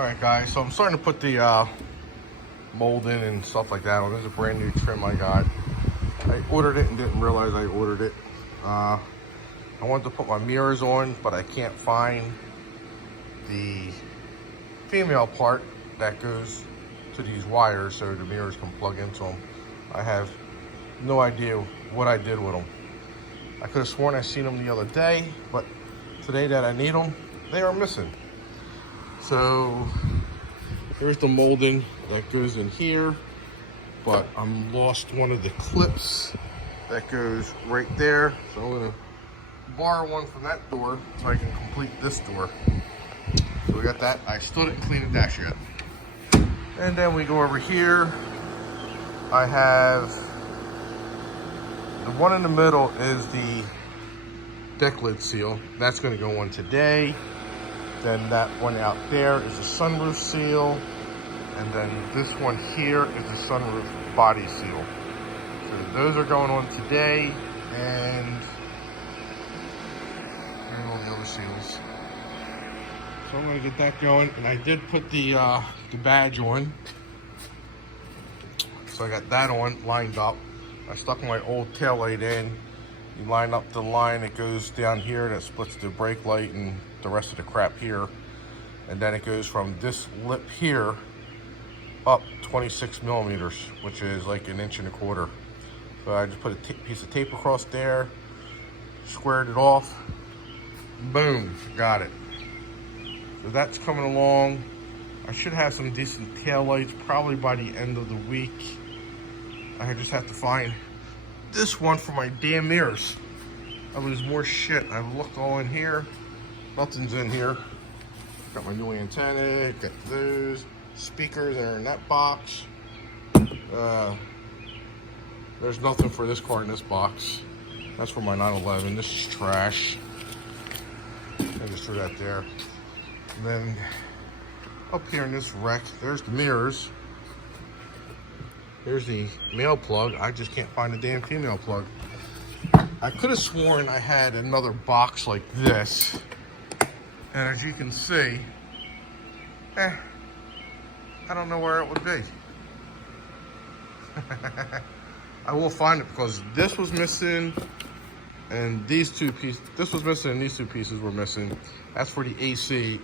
Alright guys, so I'm starting to put the mold in and stuff like that on. This is a brand new trim I got. I ordered it and didn't realize I ordered it. I wanted to put my mirrors on, but I can't find the female part that goes to these wires so the mirrors can plug into them. I have no idea what I did with them. I could have sworn I seen them the other day, but today that I need them, they are missing. So here's the molding that goes in here, but I'm lost one of the clips that goes right there. So I'm gonna borrow one from that door so I can complete this door. So we got that. I still didn't clean the dash yet. And then we go over here. I have the one in the middle is the deck lid seal. That's gonna go on today. Then that one out there is the sunroof seal. And then this one here is the sunroof body seal. So those are going on today. And here are all the other seals. So I'm gonna get that going. And I did put the badge on. So I got that on, lined up. I stuck my old tail light in. You line up the line that goes down here that splits the brake light and the rest of the crap here. And then it goes from this lip here up 26 millimeters, which is like 1.25 inches. So I just put a piece of tape across there, squared it off, boom, got it. So that's coming along. I should have some decent tail lights probably by the end of the week. I just have to find this one for my damn mirrors. That was more shit. I've looked all in here. Nothing's in here. Got my new antenna, got those speakers that are in that box. There's nothing for this car in this box. That's for my 911. This is trash. I just threw that there. And then up here in this rack, there's the mirrors. Here's the male plug. I just can't find the damn female plug. I could have sworn I had another box like this. And as you can see, I don't know where it would be. I will find it because this was missing and these two pieces, this was missing and these two pieces were missing. That's for the AC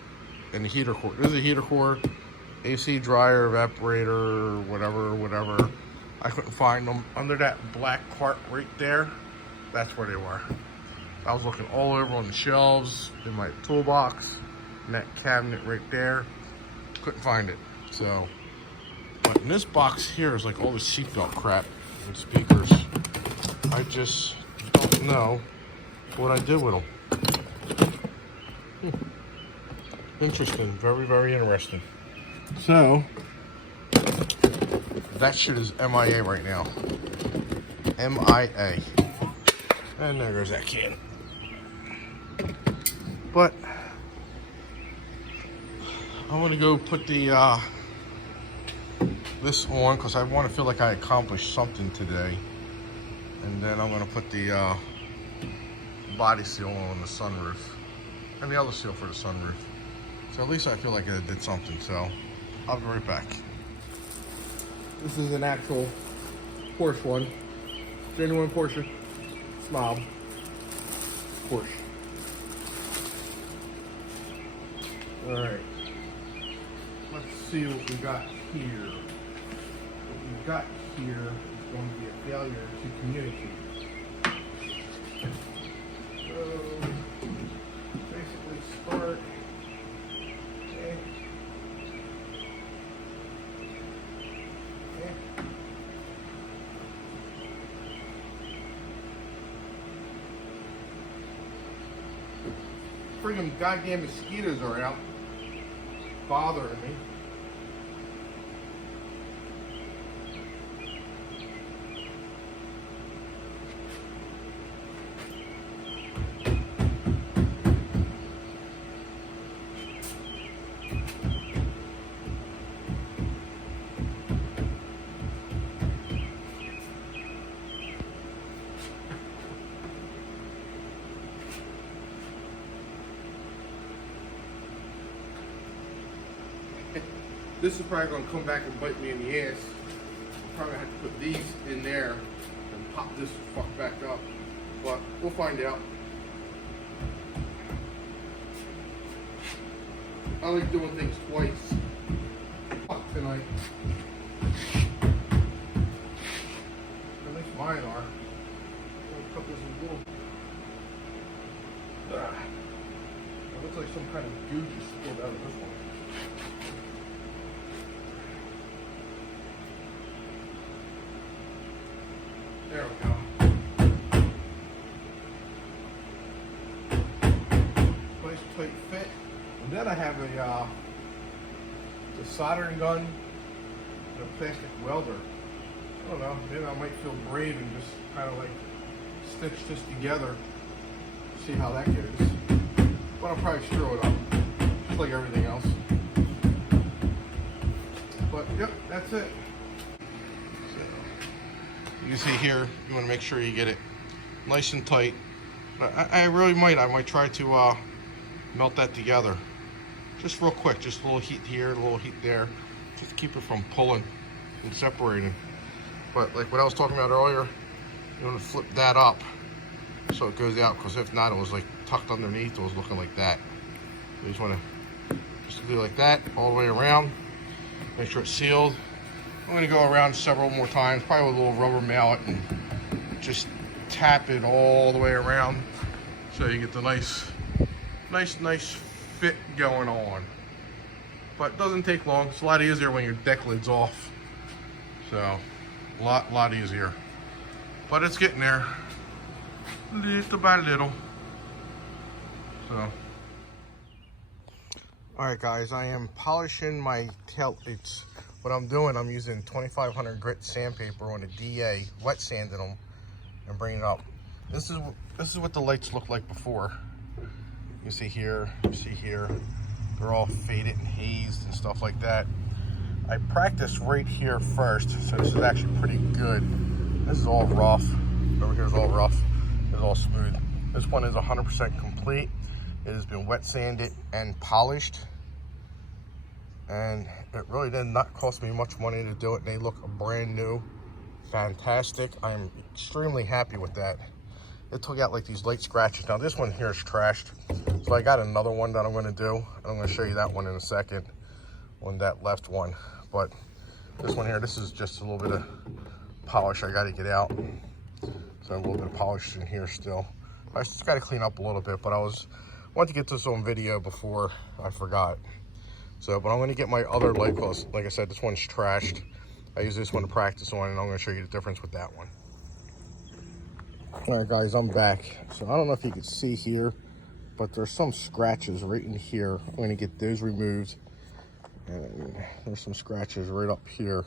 and the heater core. This is a heater core, AC, dryer, evaporator, whatever. I couldn't find them. Under that black cart right there, that's where they were. I was looking all over on the shelves, in my toolbox, in that cabinet right there. Couldn't find it. So, but in this box here is like all the seatbelt crap and speakers. I just don't know what I did with them. Interesting. Very, very interesting. So, that shit is MIA right now. MIA. And there goes that can. But I want to go put the this on because I want to feel like I accomplished something today. And then I'm going to put the body seal on the sunroof and the other seal for the sunroof. So at least I feel like I did something. So I'll be right back. This is an actual Porsche one. Genuine Porsche. Smile. Porsche. Alright. Let's see what we got here. What we got here is going to be a failure to communicate. So, basically start. Okay. Okay. Friggin' goddamn mosquitoes are out bothering me. This is probably gonna come back and bite me in the ass. I'll probably have to put these in there and pop this fuck back up. But we'll find out. I like doing things twice. Fuck tonight. At least mine are. I'll cut this in little. It looks like some kind of goo just spilled out of this one. There we go. Nice tight fit. And then I have a soldering gun and a plastic welder. I don't know, maybe I might feel brave and just kind of like stitch this together. See how that goes. But I'll probably screw it up, just like everything else. But yep, that's it. So, you can see here, you want to make sure you get it nice and tight. But I really might try to melt that together. Just real quick, just a little heat here, a little heat there. Just to keep it from pulling and separating. But like what I was talking about earlier, you want to flip that up so it goes out, because if not, it was like tucked underneath. It was looking like that. You just want to just do like that all the way around. Make sure it's sealed. I'm going to go around several more times, probably with a little rubber mallet, and just tap it all the way around so you get the nice fit going on. But it doesn't take long. It's a lot easier when your deck lid's off. So a lot easier. But it's getting there, little by little. So, all right, guys, I am polishing my tail. What I'm doing, I'm using 2500 grit sandpaper on a DA, wet sanding them, and bringing it up. This is what the lights looked like before. You see here, they're all faded and hazed and stuff like that. I practiced right here first, so this is actually pretty good. This is all rough. Over here is all rough. It's all smooth. This one is 100% complete. It has been wet sanded and polished, and it really did not cost me much money to do it. They look brand new, fantastic. I'm extremely happy with that. It took out like these light scratches. Now this one here is trashed, so I got another one that I'm going to do. I'm going to show you that one in a second, on that left one. But this one here, this is just a little bit of polish I got to get out. So a little bit of polish in here still. I just got to clean up a little bit, but I wanted to get this on video before I forgot. So, but I'm going to get my other light, because like I said, this one's trashed. I use this one to practice on, and I'm going to show you the difference with that one. All right, guys, I'm back. So I don't know if you can see here, but there's some scratches right in here. I'm going to get those removed. And there's some scratches right up here.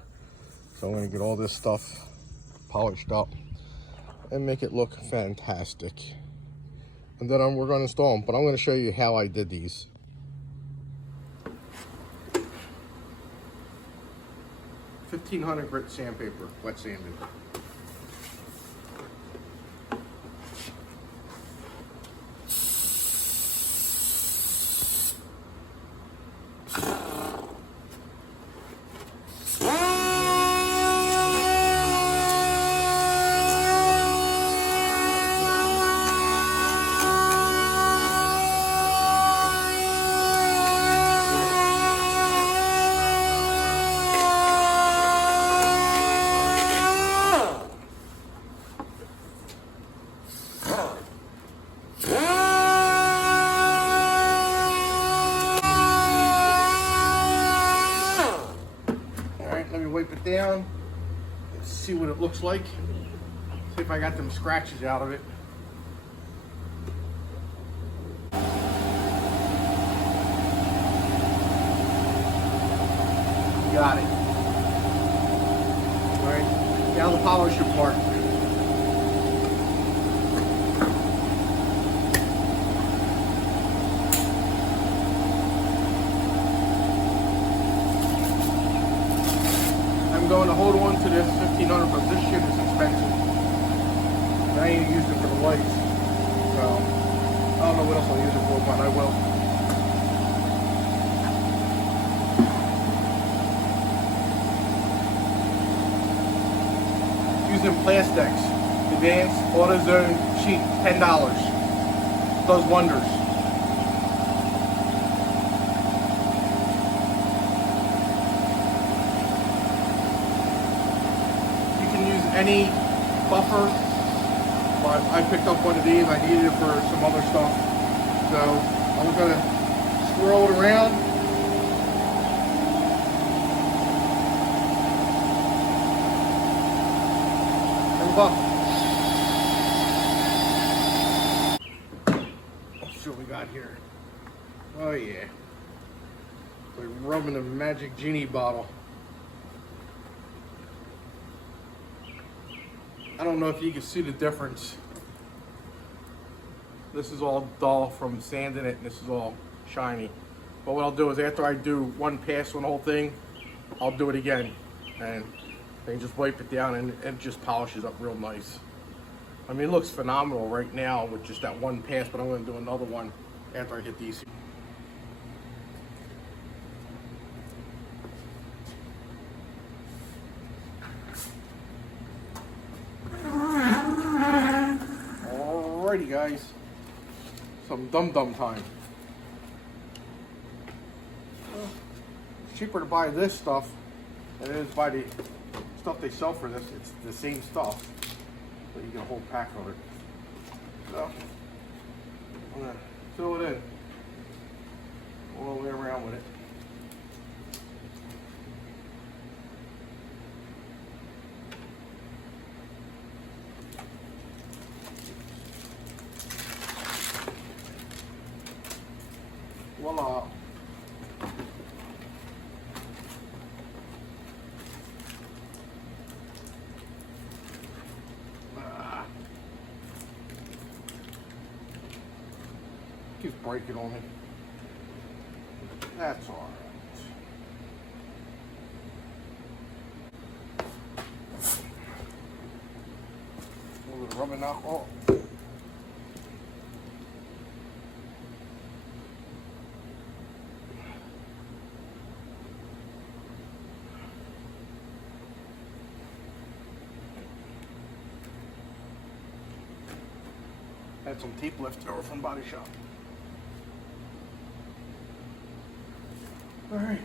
So I'm going to get all this stuff polished up and make it look fantastic. And then we're going to install them, but I'm going to show you how I did these. $1,500 grit sandpaper, wet sanded. Wipe it down. Let's see what it looks like. See if I got them scratches out of it. Got it. All right, now the polisher part. I'm going to hold on to this 1,500, but this shit is expensive. And I ain't used it for the lights. So, I don't know what else I'll use it for, but I will. in plastics. Advanced AutoZone cheap, $10. Does wonders. You can use any buffer, but I picked up one of these. I needed it for some other stuff. So I'm gonna swirl it around. And buff. Let's see what we got here. Oh yeah. Like rubbing a magic genie bottle. I don't know if you can see the difference. This is all dull from sanding it, and this is all shiny. But what I'll do is after I do one pass on the whole thing, I'll do it again. And then just wipe it down and it just polishes up real nice. I mean, it looks phenomenal right now with just that one pass, but I'm gonna do another one after I hit these. Alrighty guys, some dum-dum time. It's cheaper to buy this stuff than it is buy the stuff they sell for this. It's the same stuff, but you get a whole pack of it. So I'm gonna fill it in all the way around with it. Voila. Keeps breaking on me. That's all right. A little bit of rubbing alcohol. Had some tape left over from Body Shop. All right.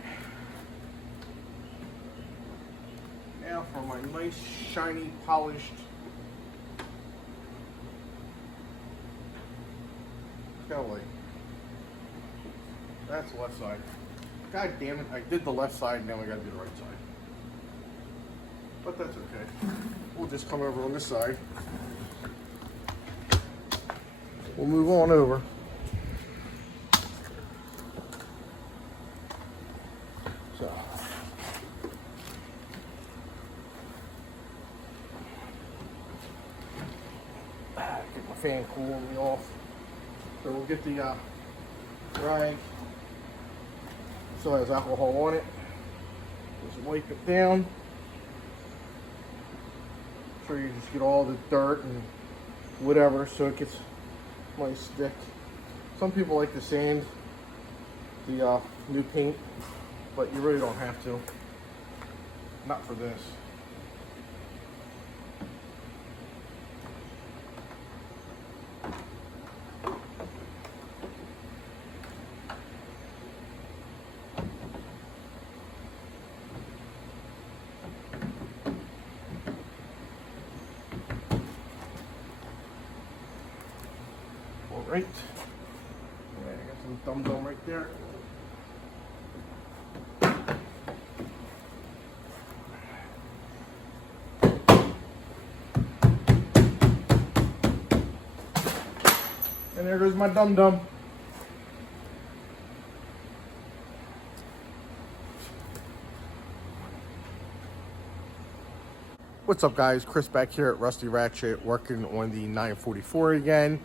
Now for my nice, shiny, polished tail light. That's the left side. God damn it! I did the left side, and now I got to do the right side. But that's okay. We'll just come over on this side. We'll move on over. So, get my fan cooling me off. So we'll get the rag. Still has alcohol on it. Just wipe it down. Sure you just get all the dirt and whatever, so it gets nice thick. Some people like to sand the new paint, but you really don't have to. Not for this. Right. Yeah, I got some dum-dum right there. And there goes my dum-dum. What's up guys, Chris back here at Rusty Ratchet working on the 944 again.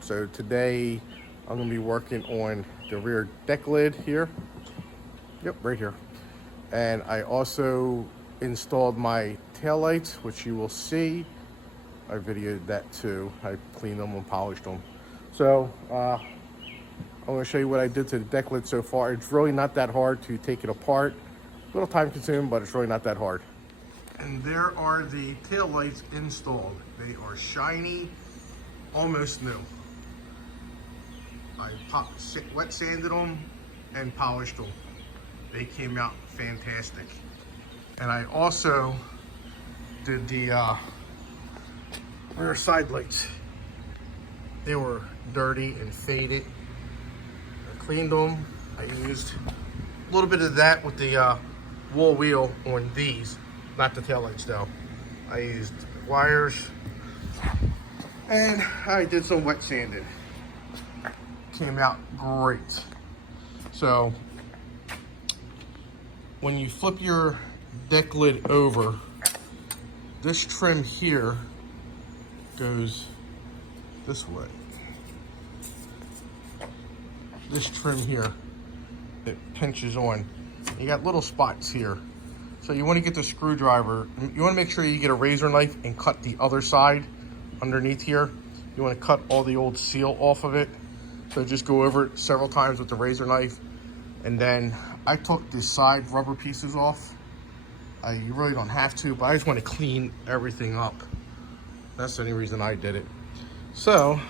So today I'm going to be working on the rear deck lid here. Yep, right here. And I also installed my tail lights, which you will see. I videoed that too. I cleaned them and polished them. So I'm going to show you what I did to the deck lid so far. It's really not that hard to take it apart. A little time consuming, but it's really not that hard. And there are the tail lights installed. They are shiny, almost new. I wet sanded them and polished them. They came out fantastic. And I also did the rear side lights. They were dirty and faded. I cleaned them. I used a little bit of that with the wall wheel on these, not the taillights though. I used wires and I did some wet sanding. Came out great. So when you flip your deck lid over, this trim here goes this way. This trim here, it pinches on. You got little spots here. So you want to get the screwdriver. You want to make sure you get a razor knife and cut the other side underneath here. You want to cut all the old seal off of it. So just go over it several times with the razor knife. And then I took the side rubber pieces off. You really don't have to, but I just want to clean everything up. That's the only reason I did it. So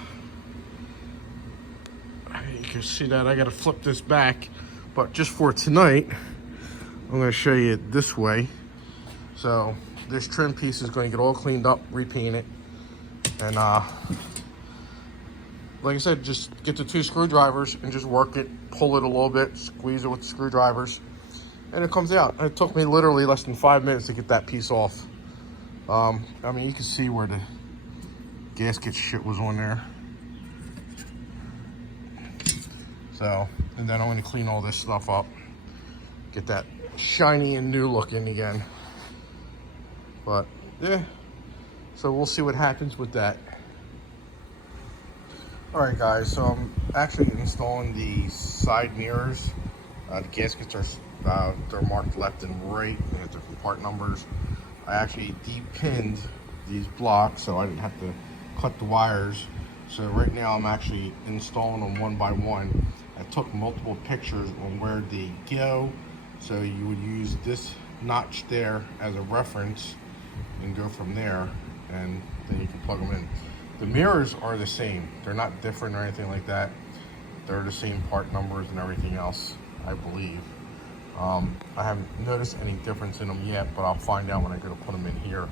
you can see that I got to flip this back, but just for tonight, I'm going to show you it this way. So this trim piece is going to get all cleaned up, repainted, and like I said, just get the 2 screwdrivers and just work it, pull it a little bit, squeeze it with the screwdrivers, and it comes out. And it took me literally less than 5 minutes to get that piece off. I mean, you can see where the gasket shit was on there. So, and then I'm going to clean all this stuff up, get that shiny and new looking again. But yeah, so we'll see what happens with that. All right, guys, so I'm actually installing the side mirrors. The gaskets are they're marked left and right, and have different part numbers. I actually de-pinned these blocks so I didn't have to cut the wires. So right now I'm actually installing them one by one. I took multiple pictures on where they go, so you would use this notch there as a reference and go from there, and then you can plug them in. The mirrors are the same. They're not different or anything like that. They're the same part numbers and everything else, I believe. I haven't noticed any difference in them yet, but I'll find out when I go to put them in here.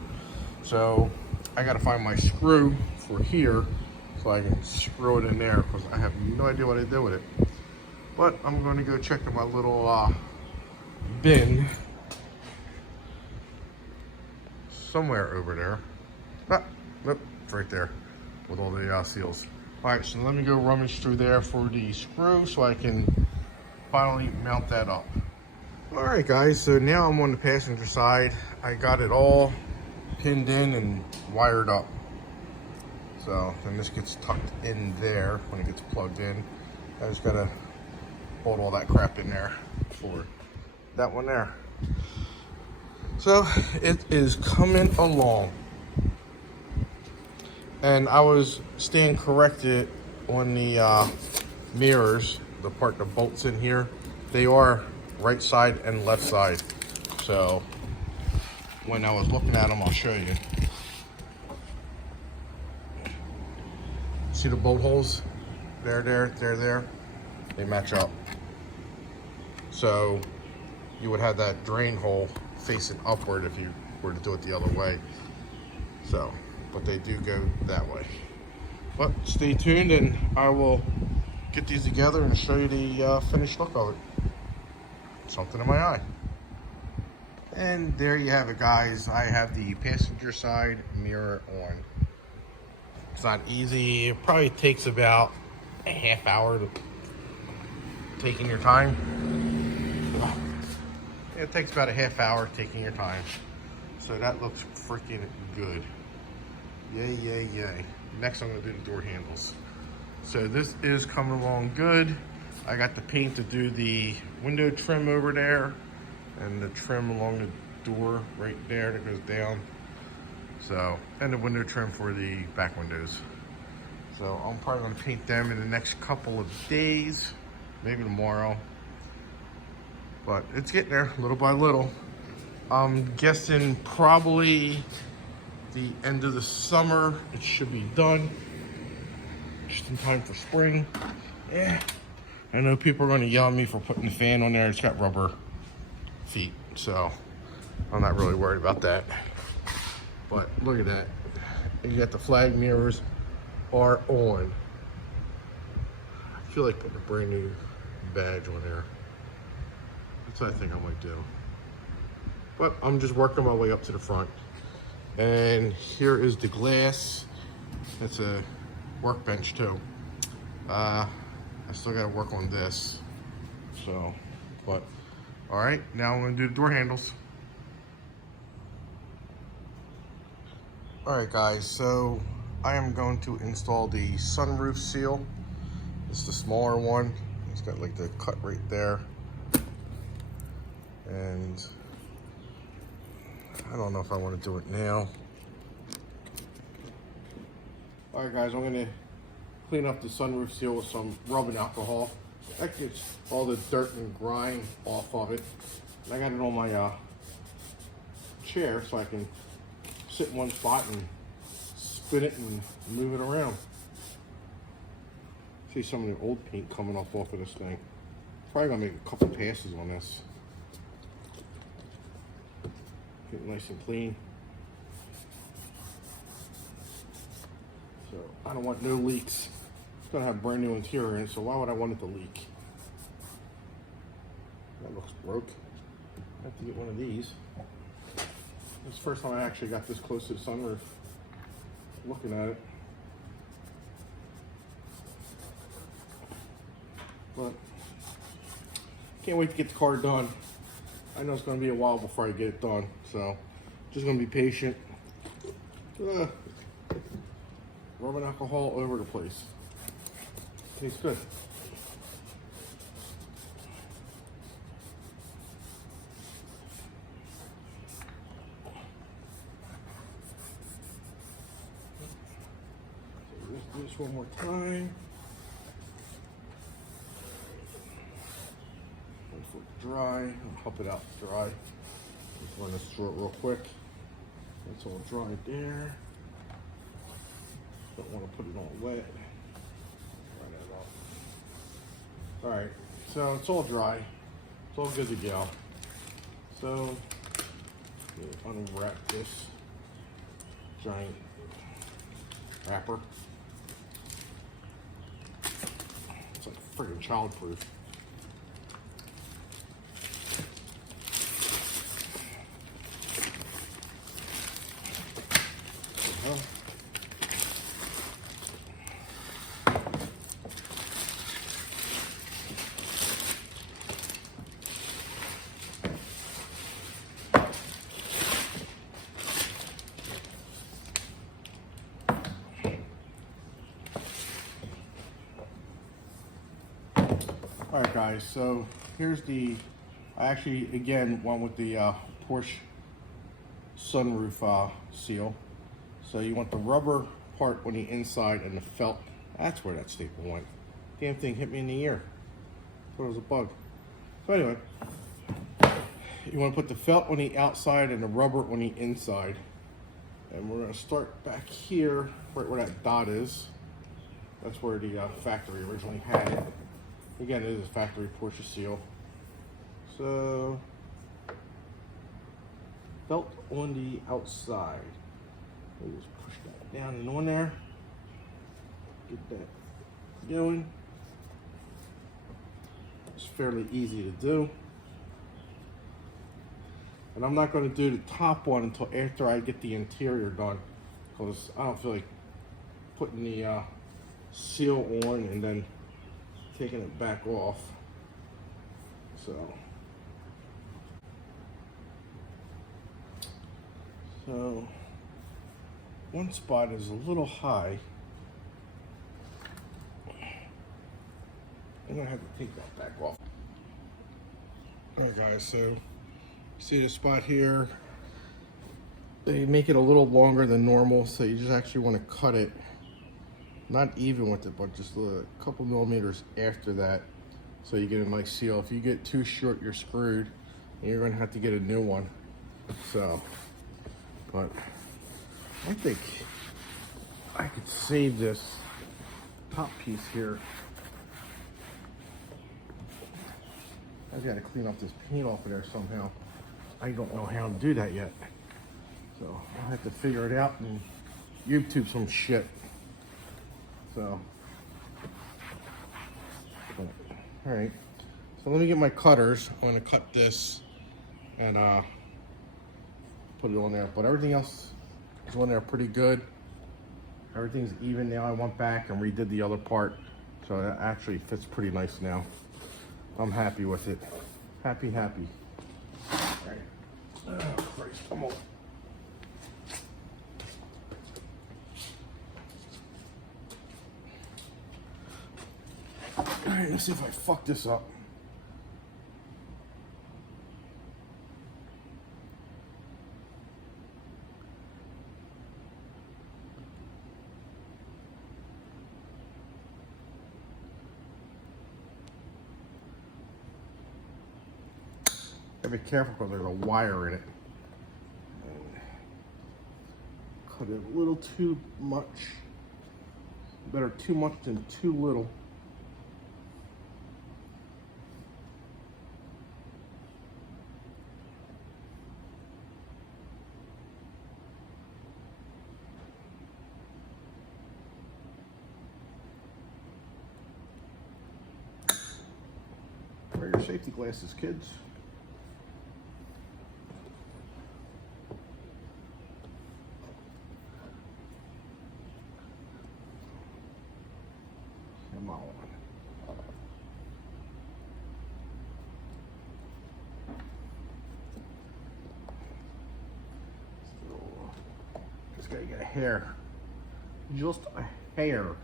So I got to find my screw for here so I can screw it in there, because I have no idea what I did with it. But I'm going to go check in my little bin somewhere over there. Nope, it's right there with all the seals. All right, so let me go rummage through there for the screw so I can finally mount that up. All right, guys, so now I'm on the passenger side. I got it all pinned in and wired up. So then this gets tucked in there when it gets plugged in. I just gotta hold all that crap in there for that one there. So it is coming along. And I was staying corrected on the mirrors, the part that bolts in here. They are right side and left side. So when I was looking at them, I'll show you. See the bolt holes? There. They match up. So you would have that drain hole facing upward if you were to do it the other way. So, but they do go that way. But stay tuned and I will get these together and show you the finished look of it. Something in my eye. And there you have it, guys. I have the passenger side mirror on. It's not easy. It probably takes about a half hour to taking your time. It takes about a half hour taking your time. So that looks freaking good. Yay. Next I'm gonna do the door handles. So this is coming along good. I got the paint to do the window trim over there and the trim along the door right there that goes down. So, and the window trim for the back windows. So I'm probably gonna paint them in the next couple of days, maybe tomorrow. But it's getting there little by little. I'm guessing probably the end of the summer it should be done. Just in time for spring. Yeah. I know people are going to yell at me for putting the fan on there. It's got rubber feet, so I'm not really worried about that. But look at that. You got the flag mirrors are on. I feel like putting a brand new badge on there. That's what I think I might do. But I'm just working my way up to the front. And here is the glass. That's a workbench too. I still gotta work on this. So, but, all right, now I'm gonna do the door handles. All right guys, so I am going to install the sunroof seal. It's the smaller one. It's got like the cut right there. And I don't know if I want to do it now. All right guys, I'm gonna clean up the sunroof seal with some rubbing alcohol. That gets all the dirt and grime off of it. And I got it on my chair so I can sit in one spot and spin it and move it around. See some of the old paint coming off of this thing. Probably gonna make a couple passes on this. Get it nice and clean. So I don't want no leaks. It's gonna have brand new interior in it, so why would I want it to leak? That looks broke. I have to get one of these. It's the first time I actually got this close to the sunroof. Looking at it. But can't wait to get the car done. I know it's gonna be a while before I get it done, so just gonna be patient. Rubbing alcohol over the place. Tastes good. So let's do this one more time. Wait for it to dry. I'll pump it out to dry. Just run this through it real quick. It's all dry there. Don't want to put it all wet. All right, so it's all dry. It's all good to go. So, unwrap this giant wrapper. It's like friggin' childproof. All right guys, so here's the, I actually again went with the Porsche sunroof seal. So you want the rubber part on the inside and the felt. That's where that staple went. Damn thing hit me in the ear. Thought it was a bug. So anyway, you want to put the felt on the outside and the rubber on the inside. And we're going to start back here, right where that dot is. That's where the factory originally had it. Again, it is a factory Porsche seal. So, felt on the outside. We'll just push that down and on there. Get that going. It's fairly easy to do. And I'm not going to do the top one until after I get the interior done, because I don't feel like putting the seal on and then taking it back off. So one spot is a little high. I'm gonna have to take that back off. All right guys, so see the spot here? They make it a little longer than normal, so you just actually want to cut it, not even with it, but just a couple millimeters after that, so you get a nice seal. If you get too short, you're screwed, and you're gonna have to get a new one. So, but I think I could save this top piece here. I gotta clean up this paint off of there somehow. I don't know how to do that yet. So I'll have to figure it out and YouTube some shit. So, all right. So let me get my cutters. I'm gonna cut this and put it on there. But everything else is on there pretty good. Everything's even now. I went back and redid the other part, so it actually fits pretty nice now. I'm happy with it. Happy. All right. Oh, Christ, come on. All right, let's see if I fuck this up. Gotta be careful because there's a wire in it. Cut it a little too much. Better too much than too little. Wear your safety glasses, kids. Come on. Just gotta get a hair. Just a hair.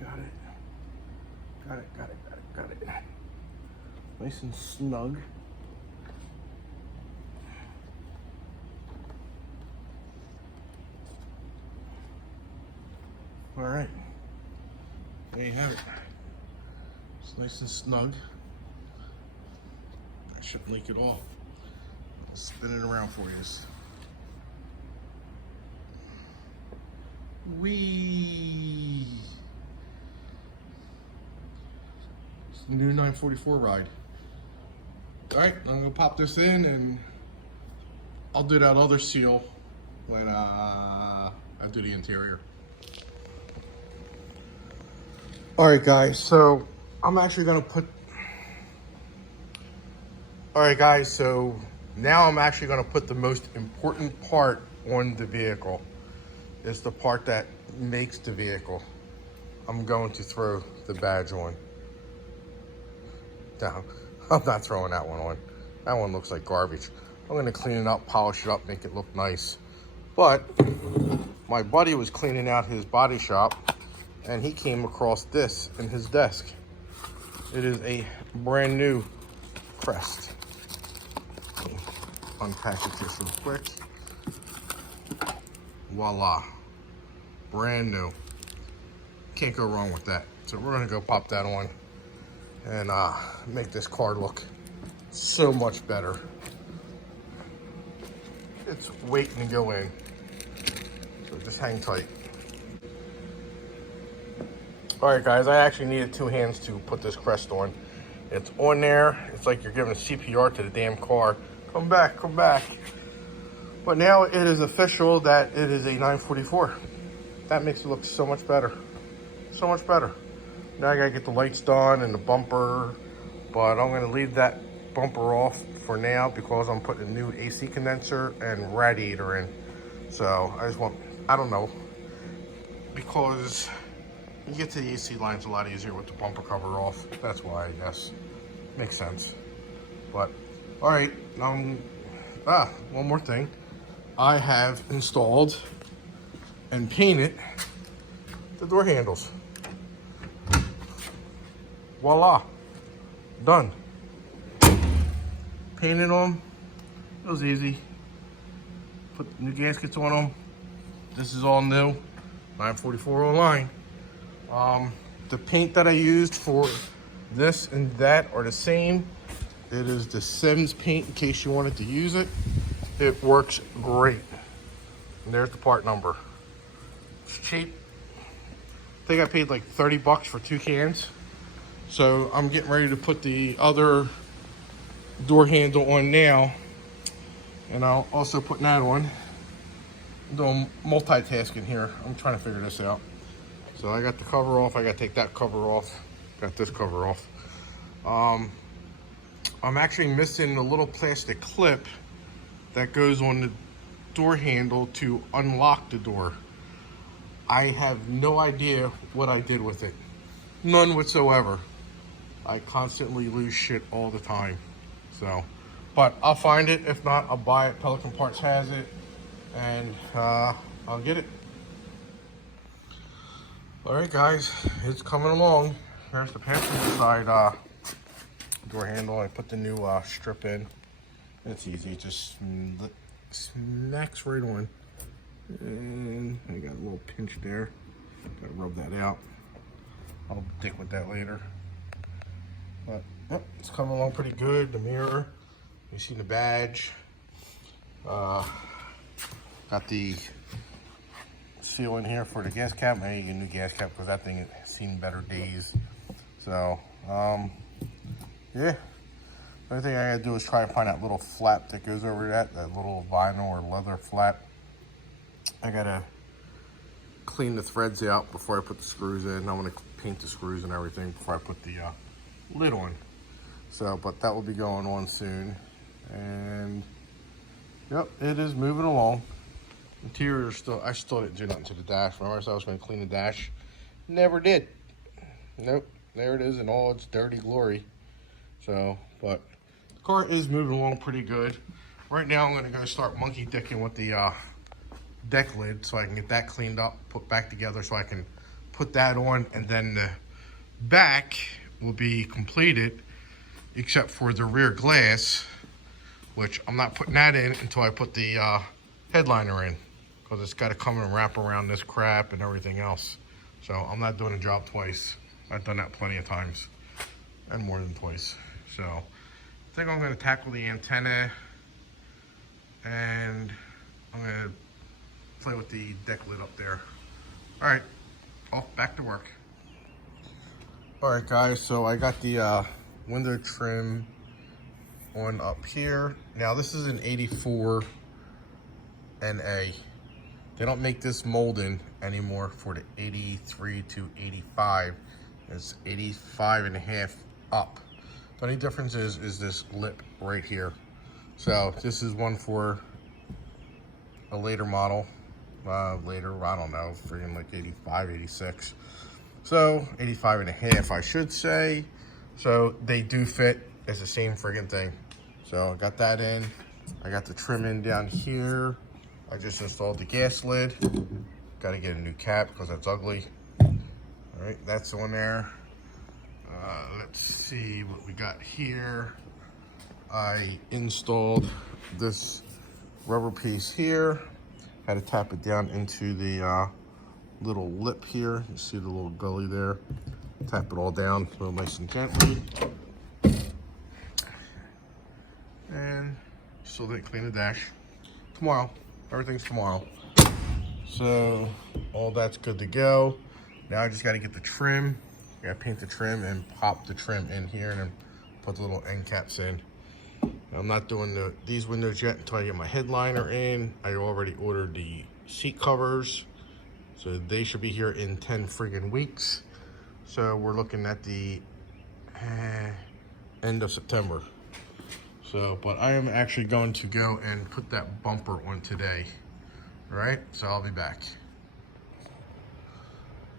Got it. Nice and snug. All right, there you have it. It's nice and snug. I shouldn't leak it all. I'll spin it around for you. Whee! It's the new 944 ride. All right, I'm gonna pop this in and I'll do that other seal when I do the interior. All right, guys, so I'm actually gonna put, all right, guys, so now I'm actually gonna put the most important part on the vehicle. It's the part that makes the vehicle. I'm going to throw the badge on. No, I'm not throwing that one on. That one looks like garbage. I'm gonna clean it up, polish it up, make it look nice. But my buddy was cleaning out his body shop and he came across this in his desk. It is a brand new crest. Unpackage this real quick. Voila, brand new. Can't go wrong with that. So we're gonna go pop that on and make this car look so much better. It's waiting to go in. So just hang tight. All right, guys, I actually needed two hands to put this crest on. It's on there. It's like you're giving CPR to the damn car. Come back, come back. But now it is official that it is a 944. That makes it look so much better. So much better. Now I gotta get the lights done and the bumper, but I'm gonna leave that bumper off for now because I'm putting a new AC condenser and radiator in. So I just want, I don't know, because You get to the AC lines a lot easier with the bumper cover off. That's why, I guess. Makes sense. But, all right. One more thing. I have installed and painted the door handles. Voila. Done. Painted them. It was easy. Put new gaskets on them. This is all new. 944 online. The paint that I used for this and that are the same. It is the Sims paint in case you wanted to use it. It works great. And there's the part number. It's cheap. I think I paid like 30 bucks for 2 cans. So I'm getting ready to put the other door handle on now. And I'll also put that on. I'm doing multitasking here. I'm trying to figure this out. So I got the cover off. I got to take that cover off. Got this cover off. I'm actually missing the little plastic clip that goes on the door handle to unlock the door. I have no idea what I did with it. None whatsoever. I constantly lose shit all the time. So, but I'll find it. If not, I'll buy it. Pelican Parts has it. And I'll get it. All right, guys, it's coming along. There's the passenger side door handle. I put the new strip in. It's easy, it just smacks right on. And I got a little pinch there. Gotta rub that out. I'll dick with that later. But yep, it's coming along pretty good. The mirror, you see the badge. Got the seal in here for the gas cap. I need to get a new gas cap because that thing has seen better days. So, yeah. The only thing I gotta do is try to find that little flap that goes over that little vinyl or leather flap. I gotta clean the threads out before I put the screws in. I'm gonna paint the screws and everything before I put the lid on. So, but that will be going on soon. And, yep, it is moving along. Interior I still didn't do nothing to the dash. Remember I said I was going to clean the dash? Never did. Nope. There it is in all its dirty glory. So, but the car is moving along pretty good. Right now I'm going to go start monkey dicking with the deck lid so I can get that cleaned up, put back together so I can put that on, and then the back will be completed except for the rear glass, which I'm not putting that in until I put the headliner in, because it's got to come and wrap around this crap and everything else. So I'm not doing a job twice. I've done that plenty of times, and more than twice. So I think I'm going to tackle the antenna, and I'm going to play with the deck lid up there. All right, off back to work. All right, guys, so I got the window trim on up here. Now this is an 84 NA. They don't make this molding anymore for the 83 to 85. It's 85 and a half up. The only difference is this lip right here. So this is one for a later model. Later, I don't know, freaking like 85, 86. So 85 and a half, I should say. So they do fit. It's the same friggin' thing. So I got that in. I got the trim in down here. I just installed the gas lid. Got to get a new cap because that's ugly. All right, that's on there. Let's see what we got here. I installed this rubber piece here. Had to tap it down into the little lip here. You see the little gully there. Tap it all down real nice and gently. And still didn't clean the dash. Tomorrow. Everything's tomorrow. So all that's good to go. Now I just got to get the trim. I got to paint the trim and pop the trim in here and then put the little end caps in. Now, I'm not doing these windows yet until I get my headliner in. I already ordered the seat covers, so they should be here in 10 friggin' weeks. So we're looking at the end of September. So, but I am actually going to go and put that bumper on today. All right, so I'll be back.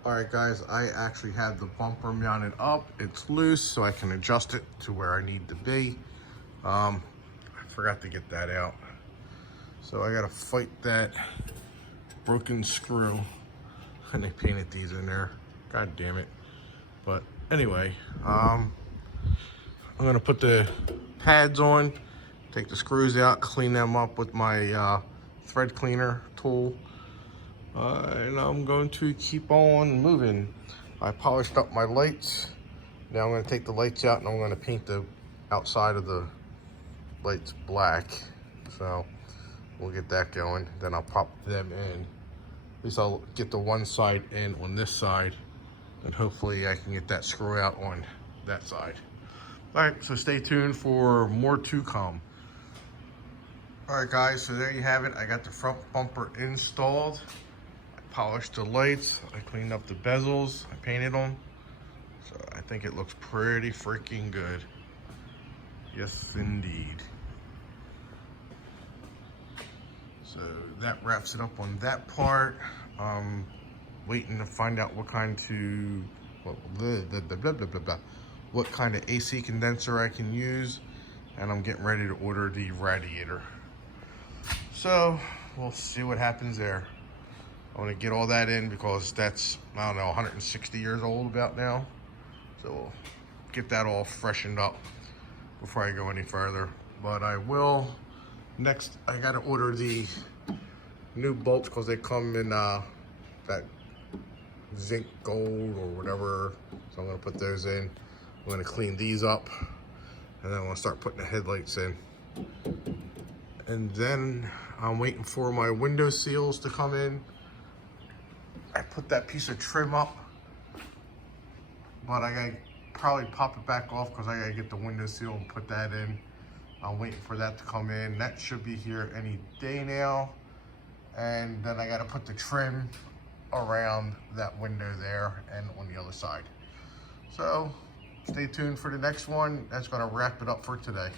All right, guys, I actually had the bumper mounted up. It's loose, so I can adjust it to where I need to be. I forgot to get that out. So I gotta fight that broken screw. And they painted these in there. God damn it. But anyway, I'm gonna put the pads on, take the screws out, clean them up with my thread cleaner tool. And I'm going to keep on moving. I polished up my lights. Now I'm going to take the lights out and I'm going to paint the outside of the lights black. So we'll get that going. Then I'll pop them in. At least I'll get the one side in on this side. And hopefully I can get that screw out on that side. All right, so stay tuned for more to come. All right, guys, so there you have it. I got the front bumper installed. Polished the lights, I cleaned up the bezels, I painted them. So I think it looks pretty freaking good. Yes, indeed. So that wraps it up on that part. Waiting to find out what kind what kind of AC condenser I can use, and I'm getting ready to order the radiator. So we'll see what happens there. I want to get all that in because that's, I don't know, 160 years old about now. So we'll get that all freshened up before I go any further. But I will, next I got to order the new bolts because they come in that zinc gold or whatever. So I'm going to put those in. I'm going to clean these up. And then I'm going to start putting the headlights in. And then I'm waiting for my window seals to come in. I put that piece of trim up, but I gotta probably pop it back off because I gotta get the window seal and put that in. I'm waiting for that to come in. That should be here any day now. And then I gotta put the trim around that window there and on the other side. So stay tuned for the next one. That's gonna wrap it up for today.